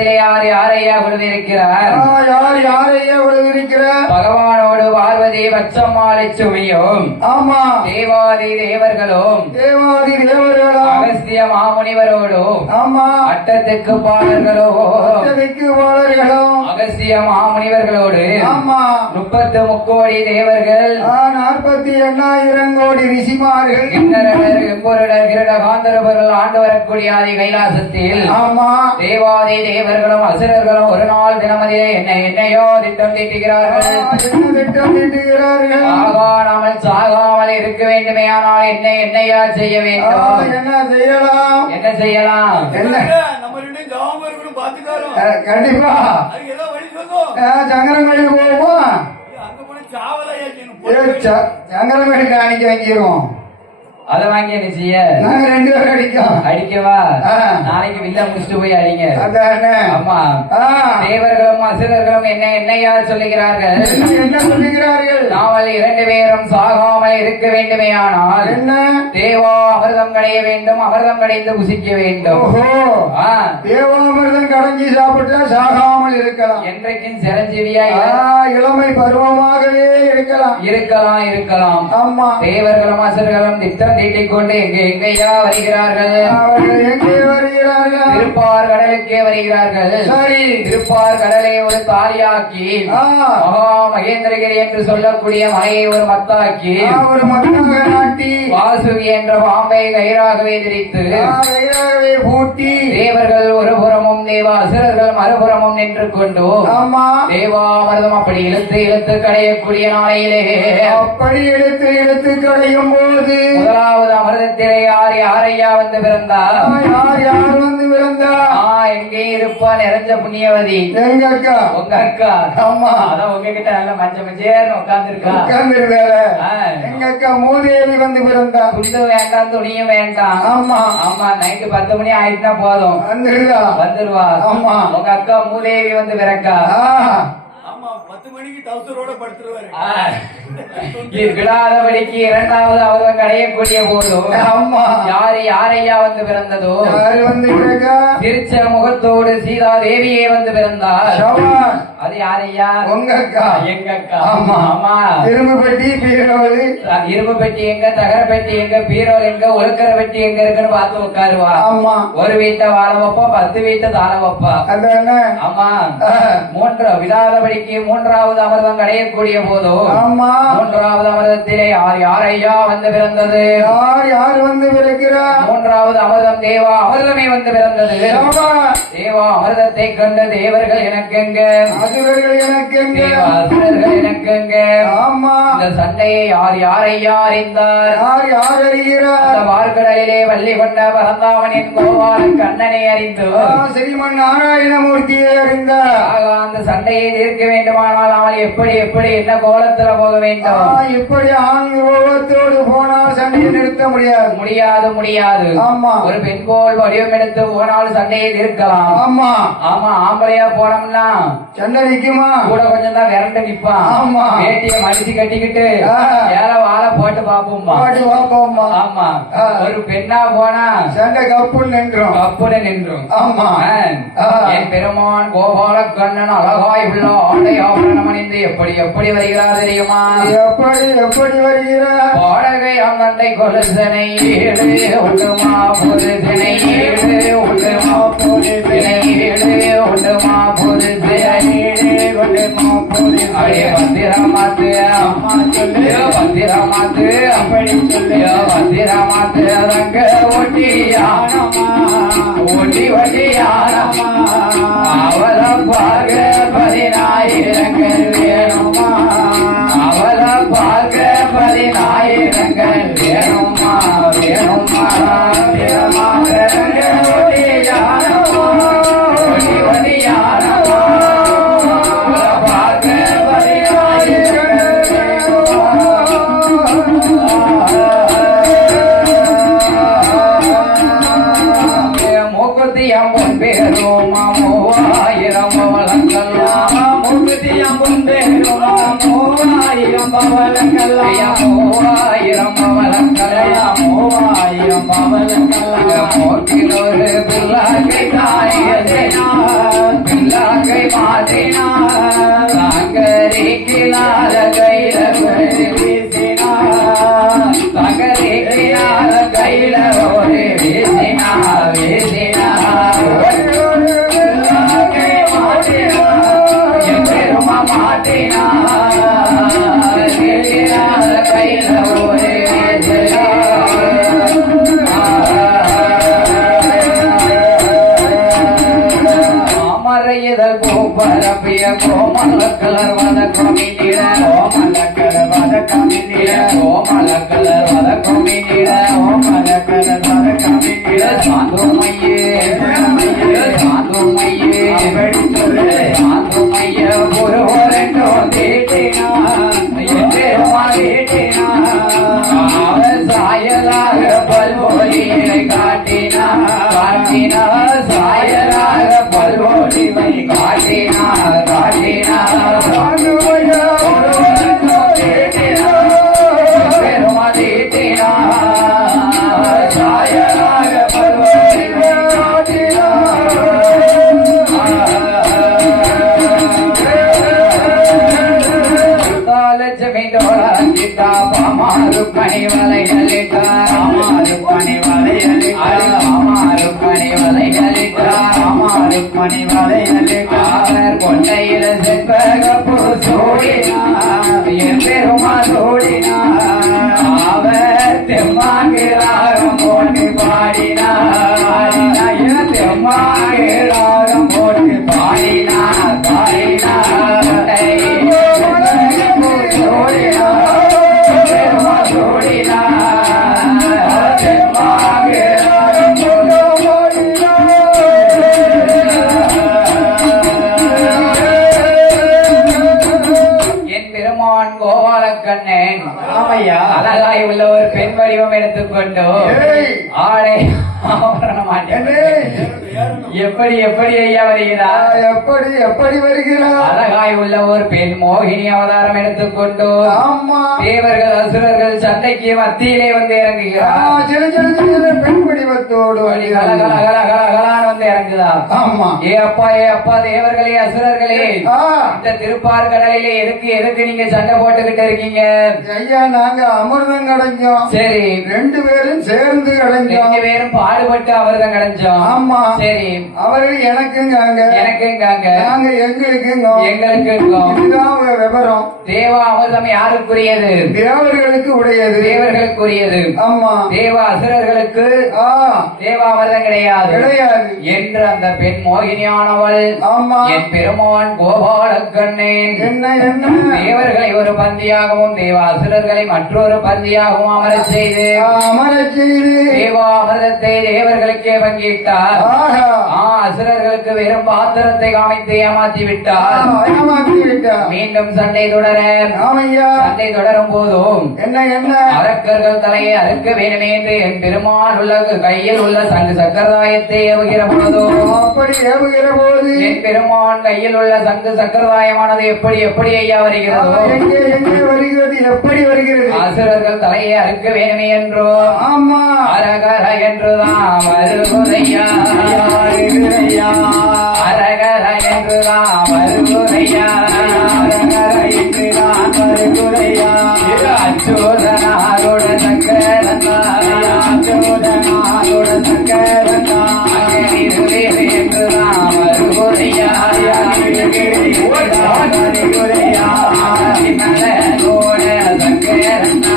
அமிர்தத்திலே யார் யாரையா விழுந்திருக்கிறார்? யார் யாரையா விழுந்திருக்கிறார்? பகவானோடு பார்வதி பச்சம்மாளை சுமியும் ஆமா தேவாதி தேவர்களும் அகஸ்திய மாமுனிவரோடும் ஆமா அட்டத்துக்கு பாடல்களோ அகஸ்திய மாமுனிவர்களோடு ஆமா 30 முக்கோடி தேவர்கள் 48,000 கோடி ரிஷிமார்கள் காந்தரவர்கள் ஆண்டு வரக்கூடிய ஆதி கைலாசத்தில் ஆமா தேவாதி தேவர்களும் அசுரர்களும் ஒரு நாள் தினமதியே என்னையோ திட்டம் தீட்டுகிறார்கள். ஆகாமல் சாகாமல் இருக்க வேண்டுமே, ஆனால் என்னையா செய்ய வேண்டும்? என்ன செய்யலாம்? என்ன செய்யலாம்? கண்டிப்பா சங்கரங்கோயில் போவோமா? சங்கரங்கோயில் காணிக்க வைக்கிறோம். அதை வாங்கி என்ன செய்ய? நாங்க 2 பேரும் அடிக்கவா? நாளைக்கு வில்ல முடிச்சுட்டு போய் அடிங்க. ஆமா தேவர்களும் அசுரர்களும் என்னையா சொல்லுகிறார்கள்? என்ன சொல்லுகிறார்கள்? நாமல் 2 பேரும் சாகாமல் இருக்க வேண்டுமே, ஆனால் என்ன தேவா அமிர்தம் கடைய வேண்டும், அமிர்தம் கடைந்து புசிக்க வேண்டும். தேவாமிர்தம் கடைஞ்சி சாப்பிட்டா சாகாமல் இருக்கலாம். என்றைக்கும் சிரஞ்சீவியா இளமை பருவமாகவே இருக்கலாம். இருக்கலாம். ஆமா தேவர்களும் அசுரர்களும் திட்டம் தீட்டிக்கொண்டு எங்கேயா வருகிறார்கள்? எங்கே வருகிறார்கள்? திருப்பார் கடலுக்கே வருகிறார்கள். சரி, திருப்பார் கடலை ஒரு தாலியாக்கி மகா மகேந்திரகிரி என்று சொல்லக்கூடிய மலையை ஒரு மத்தாக்கி ஒரு மத்தாக நாட்டி வாசுகி என்ற பாம்பை கயிறாகவே திரித்து பூட்டி தேவர்கள் ஒரு புறமும் தேவ அசுரர்கள் மறுபுறமும் நின்று கொண்டு தேவாமிர்தம் அப்படி இழுத்து கடையக்கூடிய நாளையிலே அப்படி இழுத்து கடையும் போது முதலாவது அமிர்தத்திலே யாரையா வந்து பிறந்தார்? யார் வந்து பிறந்தார்? எங்கே இருப்பா நிறைஞ்ச புண்ணியவதி? எங்க அக்கா. உங்க அக்கா? ஆமா, அதான் உங்ககிட்ட நல்ல மஞ்சேர்னு உட்கார்ந்து எங்க அக்கா மூதேவி வந்து பிறந்தா. துண்டு வேண்டாம், துணியும் வேண்டாம். ஆமா நைட்டு 10 மணி ஆயிட்டுனா போதும் வந்துருவா. ஆமா, உங்க அக்கா மூதேவி வந்து பிறக்கா. 10 மணிக்கு டவுசரோட படுத்துருவாரு. விடாதபடிக்கு 2வது அவர்கள் கடையக்கூடிய போதும் யாரையா வந்து பிறந்ததோ? திருச்ச முகத்தோடு சீதா தேவியே வந்து பிறந்தார். அது யாரையா? உங்க அக்கா. எங்க அக்கா. ஆமா இரும்பு பெட்டி பீரோல். இரும்பு பெட்டி எங்க, தகர பெட்டி எங்க, பீரோல் எங்க, ஒழுக்கிற பெட்டி எங்க இருக்குன்னு பார்த்து உட்காருவா. ஆமா, ஒரு வீட்டை வாழ வைப்பா, 10 வீட்டை தாழ வைப்பா. ஆமா, விடாதபடிக்கு 3வது அமிர்தம் கடையக்கூடிய போதோ 3வது அமிர்தத்திலே யாரையா வந்து பிறந்தது? யார் வந்து பிறக்கிறார்? 3வது அமிர்தம் தேவா அமிர்தமே வந்து பிறந்தது. தேவா அமிர்தத்தை கண்ட தேவர்கள் எனக்கெங்க, அசுரர்கள் எனக்கெங்க, அசுரர்கள் எனக்கெங்க. ஆமா, இந்த சண்டையை யாரையா அறிந்தார்? யார் அறிகிறார்? அந்த வார்கடலிலே வள்ளி கொண்ட பரந்தாமனின் கோபாலன் கண்ணனை அறிந்து ஸ்ரீமன் நாராயணமூர்த்தியை அறிந்தார். அந்த சண்டையை தீர்க்க வேண்டுமானால் அவன் எப்படி என்ன கோலத்துல போக வேண்டும்? இப்படி ஆண் கோலத்தோடு போனால் சண்டையை நிறுத்த முடியாது. ஆமா, ஒரு பெண் கோல் வடிவம் எடுத்து போனால் சண்டையை தீர்க்கலாம். ஆமா ஆம்பளையா போனோம்னா சண்டை நிக்குமா? கூட கொஞ்சம் தான் விரண்டு நிப்பான். ஆமா, வேட்டிய மடிச்சு கட்டிக்கிட்டு ஏல வாழை போட்டு பாப்போம்மா. ஆமா, ஒரு பெண்ணா போனா சண்டை கப்புன்னு நின்றும். ஆமா, என் பெருமான் கோபால கண்ணன் அழகாய் உள்ள ஆடை ஆபரணம் அணிந்து எப்படி வருகிறார் தெரியுமா? எப்படி வருகிறார்? பாடகை அங்கண்டை கொலுசனை ஒட்டுமா பொருசனை ஒட்டுமா பொருசனை ஒட்டுமா பொருசனை அடே வந்திரமாத்து அப்படி சொல்லு வந்திரமாத்து அதங்க ஒட்டியானமா அவள பார்க்க 10,000 வேணுமா? அவள பார்க்க 10,000 வேணுமா? கோமலக்கலர் வதக்கமிட்டிட கோமலக்கலர் வதக்கமிட்டிட கோமலக்கலர் வதக்கமிட்டிட கோமலக்கலர் வதக்கமிட்டிட சாந்துமையே சாந்துமையே சாந்துமைய ஒருவரென்றோ தேட்டினா சாயலாக பல்வொழியை காட்டினா காட்டினா சாயலாக பல்வொழிவை காட்டினா காட்டினா பெருமா தேட்டினா சாயலாக பல்வொழிவை காட்டினா பாமாறு பணி வலைகளிட்டார் பாமாறு பணி வலைகளிட்டார் பாமாறு பணி வலைகளிட்டார் பாமாறு பணி வலைகளிட்டார் கொண்டையில செப்பக சோடினார் என் பெருமா சோடினார் அவர் தெம்மாங்கிராரம் போட்டு பாடினார் தெம்மாங்கிராரம் போட்டு பாடினார் பாடினார் கோபாலக்கண்ணன் அழகாய் உள்ள ஒரு பெண் வடிவம் எடுத்துக்கொண்டு ஆடை எப்படி எப்படி ஐயா வருகிறார் எப்படி எப்படி வருகிறார் அழகாய் உள்ள ஒரு பெண் மோகினி அவதாரம் எடுத்துக்கொண்டு தேவர்கள் அசுரர்கள் சண்டைக்கு மத்தியிலே வந்து இறங்குகிறார் பெண் வடிவத்தோடு வந்து இறங்குதா ஏ அப்பா தேவர்களே அசுரர்களே இந்த திருப்பார் கடலிலே எதுக்கு நீங்க சண்டை போட்டுக்கிட்டு இருக்கீங்க ஐயா நாங்க அமிர்தம் கடைஞ்சோம் சரி ரெண்டு பேரும் சேர்ந்து கடைஞ்சோம் ரெண்டு பேரும் பாடுபட்டு அமிர்தம் கடைஞ்சோம் ஆமா சரி அவர்கள் எனக்குங்காங்க நாங்க எங்களுக்குங்க இதுதான் விவரம் தேவா அமிர்தம் யாருக்குரியது தேவர்களுக்கு உடையது தேவர்களுக்குரியது ஆமா தேவ அசுரர்களுக்கு தேவா அமிர்தம் கிடையாது என்று அந்த பெண் மோகினியானவள் ஆமா என் பெருமான் கோபாலக்கண்ணன் என்ன என்ன தேவர்களை ஒரு பந்தியாகவும் தேவ அசுரர்களை மற்றொரு பந்தியாகவும் அமரச் செய்து தேவா அமிர்தத்தை தேவர்களுக்கே பங்கிட்டார் அசுரர்களுக்கு வெறும் பாத்திரத்தை காமித்து ஏமாற்றி விட்டார் மீண்டும் சண்டை தொடர சண்டை தொடரும் போதும் என்ன அரக்கர்கள் தலையை அறுக்க வேண்டுமே என்று என் பெருமான் உள்ள கையில் உள்ள சங்கு சக்கரதாயத்தை ஏவுகிற போதும் அப்படி ஏவுகிற போது என் பெருமான் கையில் உள்ள சங்கு சக்கரதாயமானது எப்படி எப்படி ஐயா வருகிறதோ வருகிறது எப்படி வருகிறது அசுரர்கள் தலையை அறுக்க வேண்டுமே என்றோ ஆமா அரகர என்றுதான் வருகுதையா அரகர என்றுதான் வருகுதையா அரகர என்றுதான் வருகுதையா அச்சோதனாரோட சக்கரந்தா அச்சோதனாரோட சக்கரந்தா என்றுதான் வருகுதையா வருகுதையா மலரோட சக்கரந்தா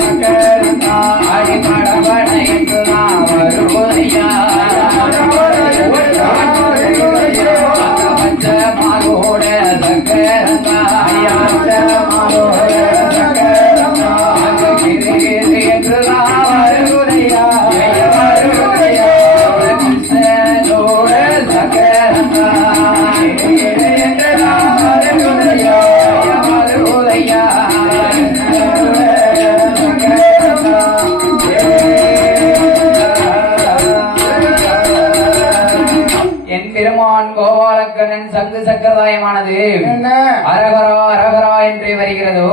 சக்கரந்தா அடிபடபட என்றுதான் வருகுதையா மாரோட சக்கரந்தா என்றுதான் வருகுதையா கிருஷ்ணனோட சக்கரந்தா வருகுதையா என் பெருமான் கோபாலக்கண்ணன் சங்கு சக்கரதாயமானது அரகரா அரகரா என்று வருகிறதோ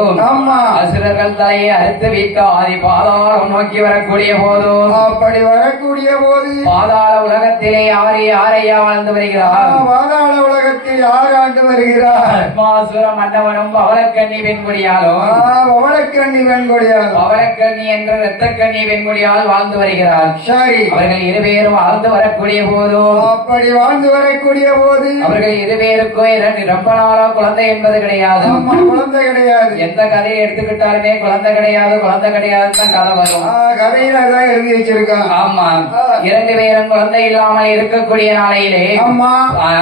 அசுரர்கள் தலையை அறுத்து வைத்து ஆதி பாதாளம் நோக்கி வரக்கூடிய போதும் அப்படி வரக்கூடிய போது பாதாள உலகத்திலே யாரையா வாழ்ந்து வருகிறார் பாதாள உலகத்தில் யார் ஆண்டு வருகிறார் பத்மாசுர மன்னவனும் பவளக்கண்ணி வெண்குடியாலும் பவளக்கண்ணி வெண்குடியாலும் பவளக்கண்ணி என்ற இரத்தக்கண்ணி வெண்குடியால் வாழ்ந்து வருகிறார் சரி அவர்கள் இருவேரும் வாழ்ந்து வரக்கூடிய போதும் அப்படி வாழ்ந்து வரக்கூடிய போது அவர்கள் இருவேருக்கும் ரொம்ப நாளா குழந்தை என்பது கிடையாது குழந்தை கிடையாது எந்த கதையை எடுத்துக்கிட்டாலுமே குழந்தை கிடையாது தான் கதை வரும் கதையில தான் எழுதி வச்சிருக்காங்க ஆமா இரண்டு பேரும் குழந்தை இல்லாமல் இருக்கக்கூடிய நாளையிலே அம்மா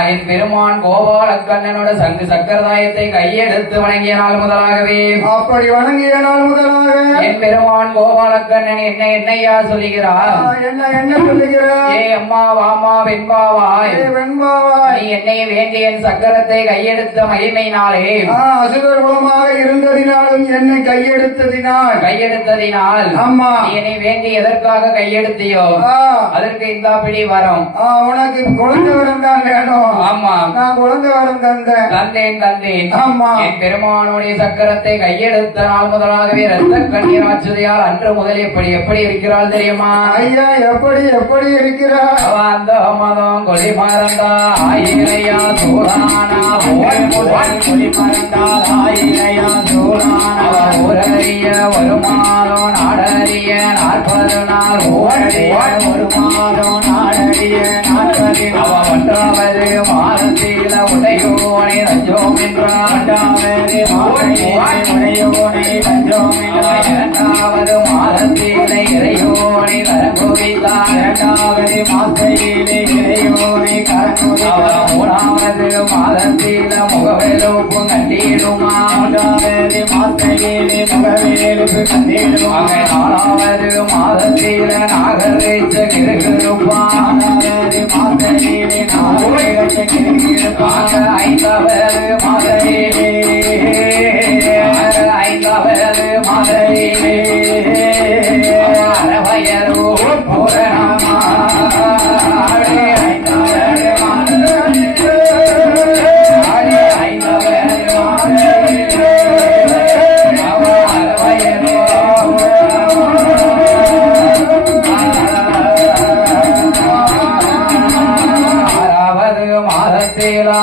என் பெருமான் கோபால கண்ணனோட சங்கு சக்கரதாயத்தை கையெடுத்து வணங்கிய நாள் முதலாகவே அப்படி வணங்கிய நாள் முதலாக என் பெருமான் கோபால கண்ணன் என்னையா சொல்லுகிறார் என்ன சொல்லுகிறார்? ஏ அம்மா வாமா வெண்பாவாய் வெண்பாவாய் நீ என்னை வேண்டி என் சக்கரத்தை கையெடுத்த மகிமையினாலே அசுரர் குலமாக இருந்ததினாலும் என்னை கையெடுத்ததினால் அம்மா நீ என்னை வேண்டி எதற்காக கையெடுத்தியோ அதற்கு இந்த பிடி வரும். உனக்கு குழந்தை வரம் தான் வேணும். ஆமா நான் குழந்தை வரம் தந்தேன். ஆமா என் பெருமானுடைய சக்கரத்தை கையெடுத்த நாள் முதலாகவே ரத்த கண்ணீர் ஆச்சுதையால் அன்று முதல் எப்படி இருக்கிறாள் தெரியுமா? ஐயா எப்படி இருக்கிறார்? அந்த மதம் கொடி மறந்தா ஆயிரையா சூரானா கொடி மறந்தா ஆயிரையா சூரானா ஊரறிய ஒரு மாதம் நாடறிய 40 நாள் ஊரறிய ஒரு மாதம் நாடறிய 40 ஒன்றாவது மாதத்தில உடையோனை ரஞ்சோம் என்றார். உடையோனை ரஞ்சோம் என்றார். இரண்டாவது மாதத்திலே இறையோனை கரங்குவித்தார். இரண்டாவது மாதத்திலே இறையோனை கரங்குவித்தார். மூணாவது மாதத்தில முகவெலுப்பு கண்டிடுமா. மூன்றாவது மாதத்திலே முகவெலுப்பு கண்டிடுமா. நாலாவது மாதத்தில நாகரிச்ச கிருகிருப்பா. நாலாவது மாதத்திலே நாகரிச்ச கிருகிருப்பா. ஐந்தாவது மாதத்திலே அரவயரோ பூரணமா.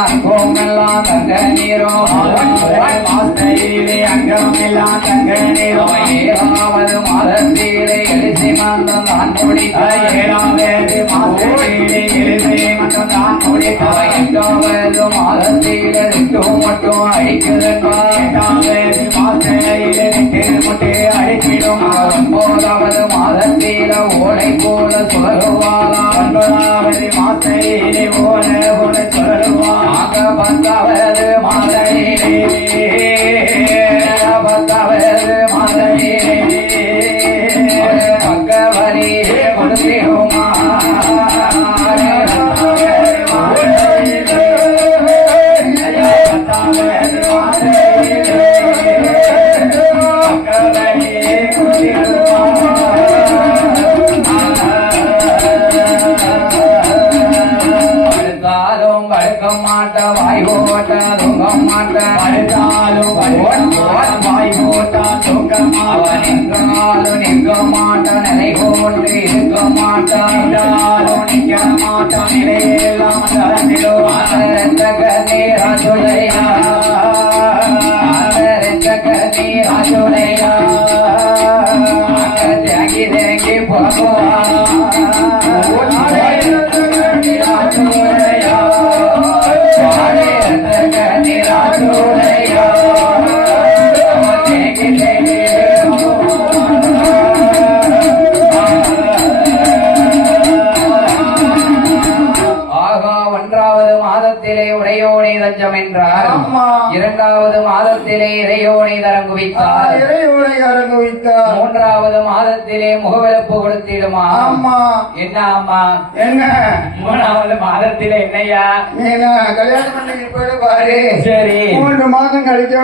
அங்கமெல்லாம் தங்க நீரோ மாசையிலே அங்கமெல்லாம் தங்க நீரோ. 7வது மாதத்திலே எழுச்சி மந்தம் தான் முடித்த. 7வது மாதத்திலே எழுச்சி மந்தம் தான் முடித்த. 8வது மாதத்திலே மட்டும் அழிக்குதுன்பார். 8வது மாதத்திலே மட்டும் அழிச்சிடும். 9வது மாதத்திலே ஓடை போல சுழலுவாரா. 9வது மாதத்திலே ஓட போல சுழலுவார். 10வது மாதத்திலே 10வது மாதத்திலே பக்கவரி கொடுத்திடுமா. மாட்ட வாய் போட்ட துங்கம் மாட்ட படுத்தாலும் வாய் போட்ட துங்கம் அவன் நின்றாலும் நிற்க மாட்ட நிலை போட்டு இருக்க மாட்டாலும் நிற்க மாட்ட நிலையெல்லாம் ரத்த கண்ணீரா சொல்லையா கண்ணீரா சொல்லையா தேங்கி தேங்கி போகுவா உடையோனை தஞ்சம் என்றார். 2வது மாதத்திலே இறையோனை தரங்குவித்தார். 3வது மாதத்திலே முகவெலுப்பு கொடுத்திடுமா. என்ன அம்மா என்ன 3வது மாதத்திலே என்னையா கல்யாணம் பண்ணி பாரு. சரி 3 மாதம் கழிச்சு